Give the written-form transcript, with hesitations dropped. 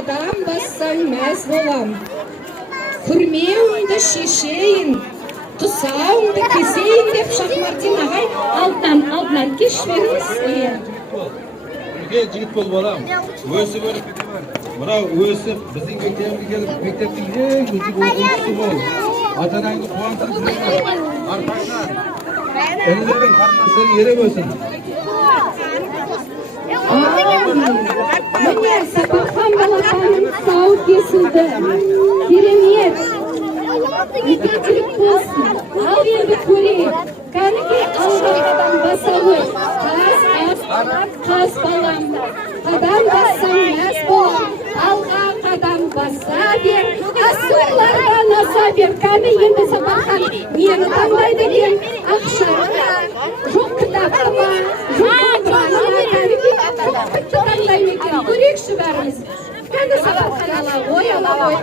қадам бассаң мәз болам. Күрмеуіңді шешейін, тұсауыңды кесейін деп Шахмартин ағай алдынан кеш беріңіз. Жігіт бол балам, өсіп өріп, мынау өсіп, біздің мектебімізге келіп, мектептің ең үздік оқушысы бол. Ата-анаңды қуантып жүріңіз, арқаңнан, інілердің қарындастары еріп өсін. Міне Сапархан балапаным тұсауы кесілді. Керемет. Мектептілік болсын. Ал енді көрейік. Кәніге алға қадам басауы. Қаз балам. Қадам бассаң мәз болам. Алға қадам баса бер. Асулардан аса бер. Кәні енді Сапархан мені таңдайды екен. Ақшаны да, жоқ кітапты ма, жоқ қадамы кәніге құтты таңдайды екен. Көрекші бәріміз. Кәні Сапархан ала ой.